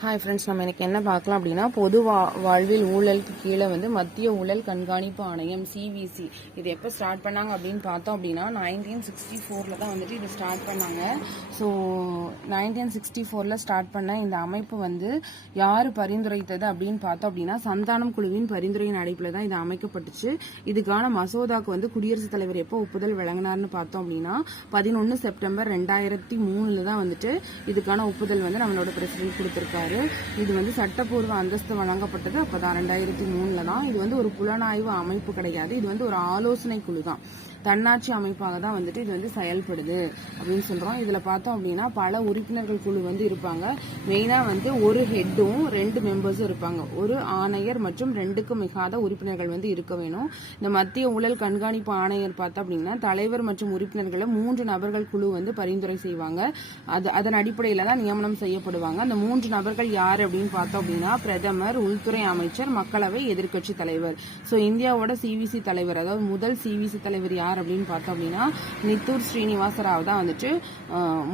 Hi friends, நம்ம எனக்கு என்ன பார்க்கலாம் அப்படின்னா, பொது வாழ்வில் ஊழலுக்கு கீழே மத்திய ஊழல் கண்காணிப்பு ஆணையம் சிவிசி இது எப்போ ஸ்டார்ட் பண்ணாங்க அப்படின்னு பார்த்தோம் அப்படின்னா 1964 தான் இது ஸ்டார்ட் பண்ணாங்க. ஸோ 1964 ஸ்டார்ட் பண்ண இந்த அமைப்பு யார் பரிந்துரைத்தது அப்படின்னு பார்த்தோம் அப்படின்னா சந்தானம் குழுவின் பரிந்துரையின் அடிப்பில் தான் இது அமைக்கப்பட்டுச்சு. இதுக்கான மசோதாக்கு குடியரசுத் தலைவர் எப்போ ஒப்புதல் வழங்கினார்னு பார்த்தோம் அப்படின்னா 11 செப்டம்பர் 2003 தான் இதுக்கான ஒப்புதல் நம்மளோட பிரசிடென்ட் கொடுத்திருக்காரு. இது சட்டப்பூர்வ அந்தஸ்து வழங்கப்பட்டது அப்பதான் 2003 தான். இது ஒரு புலனாய்வு அமைப்பு கிடையாது. இது ஒரு ஆலோசனை குழு தான். தன்னாட்சி அமைப்பாக தான் இது செயல்படுது அப்படின்னு சொல்றோம். இதுல பார்த்தோம் அப்படின்னா பல உறுப்பினர்கள் குழு இருப்பாங்க. மெயினா ஒரு ஹெட்டும் 2 மெம்பர்ஸும் இருப்பாங்க. ஒரு ஆணையர் மற்றும் 2க்கும் மிகாத உறுப்பினர்கள் இருக்க வேணும். இந்த மத்திய ஊழல் கண்காணிப்பு ஆணையர் பார்த்தோம் அப்படின்னா தலைவர் மற்றும் உறுப்பினர்களை 3 நபர்கள் குழு பரிந்துரை செய்வாங்க. அதன் அடிப்படையில தான் நியமனம் செய்யப்படுவாங்க. அந்த 3 நபர்கள் யார் அப்படின்னு பார்த்தோம் அப்படின்னா பிரதமர், உள்துறை அமைச்சர், மக்களவை, எதிர்கட்சி தலைவர். ஸோ இந்தியாவோட சிவிசி தலைவர், அதாவது முதல் சிவிசி தலைவர் யார் அப்படின்னு பார்த்தோம் அப்படின்னா நித்தூர் ஸ்ரீனிவாச ராவ் தான்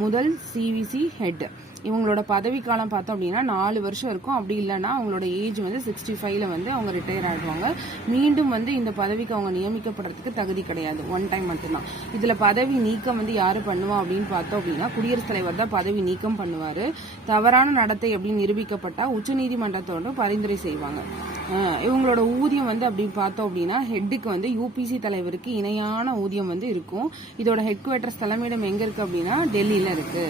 முதல் சிவிசி ஹெட். இவங்களோட பதவி காலம் பார்த்தோம் அப்படின்னா 4 வருஷம் இருக்கும். அப்படி இல்லைன்னா அவங்களோட ஏஜ் 65ல அவங்க ரிட்டையர் ஆயிடுவாங்க. மீண்டும் இந்த பதவிக்கு அவங்க நியமிக்கப்படுறதுக்கு தகுதி கிடையாது. ஒன் டைம் மட்டும்தான். இதுல பதவி நீக்கம் யாரு பண்ணுவா அப்படின்னு பார்த்தோம் அப்படின்னா குடியரசுத் தலைவர் தான் பதவி நீக்கம் பண்ணுவாரு. தவறான நடத்தை அப்படின்னு நிரூபிக்கப்பட்டா உச்சநீதிமன்றத்தோட பரிந்துரை செய்வாங்க. இவங்களோட ஊதியம் அப்படின்னு பார்த்தோம் அப்படின்னா ஹெட்டுக்கு யூபிசி தலைவருக்கு இணையான ஊதியம் இருக்கும். இதோட ஹெட் குவார்டர்ஸ் தலைமையிடம் எங்க இருக்கு அப்படின்னா டெல்லியில இருக்கு.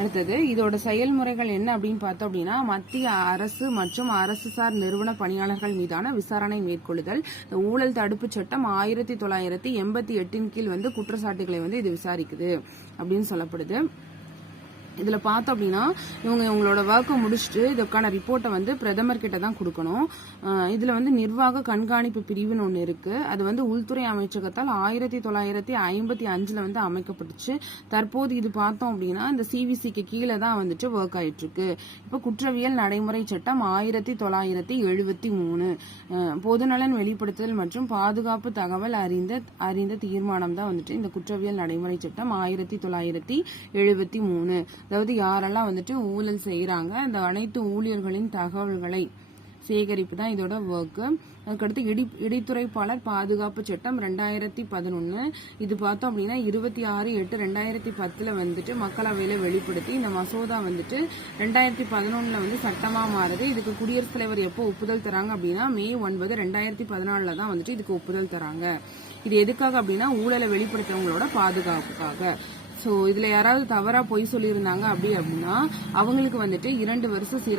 அடுத்தது இதோட செயல்முறைகள் என்ன அப்படின்னு பார்த்தோம் அப்படின்னா மத்திய அரசு மற்றும் அரசு சார் நிறுவன பணியாளர்கள் மீதான விசாரணை மேற்கொள்ளுதல். ஊழல் தடுப்பு சட்டம் 1988 கீழ் குற்றச்சாட்டுகளை இது விசாரிக்குது அப்படின்னு சொல்லப்படுது. இதுல பார்த்தோம் அப்படின்னா இவங்களோட ஒர்க்கை முடிச்சுட்டு இதுக்கான ரிப்போர்ட்டை பிரதமர் கிட்ட தான் கொடுக்கணும். இதுல நிர்வாக கண்காணிப்பு பிரிவுன்னு ஒண்ணு இருக்கு. அது உள்துறை அமைச்சகத்தால் 1955 அமைக்கப்பட்டுச்சு. தற்போது இது பார்த்தோம் அப்படின்னா இந்த சிவிசிக்கு கீழே தான் ஒர்க் ஆயிட்டு இருக்கு. இப்ப குற்றவியல் நடைமுறை சட்டம் 1973 பொதுநலன் வெளிப்படுத்துதல் மற்றும் பாதுகாப்பு தகவல் அறிந்த தீர்மானம் தான் இந்த குற்றவியல் நடைமுறை சட்டம் 1973. அதாவது யாரெல்லாம் ஊழல் செய்யறாங்க அந்த அனைத்து ஊழியர்களின் தகவல்களை சேகரிப்பு தான் இதோட ஒர்க். அதுக்கடுத்து இடைத்துறைப்பாளர் பாதுகாப்பு சட்டம் 2011. இது பார்த்தோம் அப்படின்னா 26/8/2010 மக்களவையில வெளிப்படுத்தி இந்த மசோதா 2011 சட்டமா மாறுது. இதுக்கு குடியரசுத் தலைவர் எப்போ ஒப்புதல் தராங்க அப்படின்னா May 9, 2014 தான் இதுக்கு ஒப்புதல் தராங்க. இது எதுக்காக அப்படின்னா ஊழலை வெளிப்படுத்துறவங்களோட பாதுகாப்புக்காக. ஸோ இதுல யாராவது தவறா பொய் சொல்லியிருந்தாங்க அப்படின்னா அவங்களுக்கு 2 வருஷம் சிறை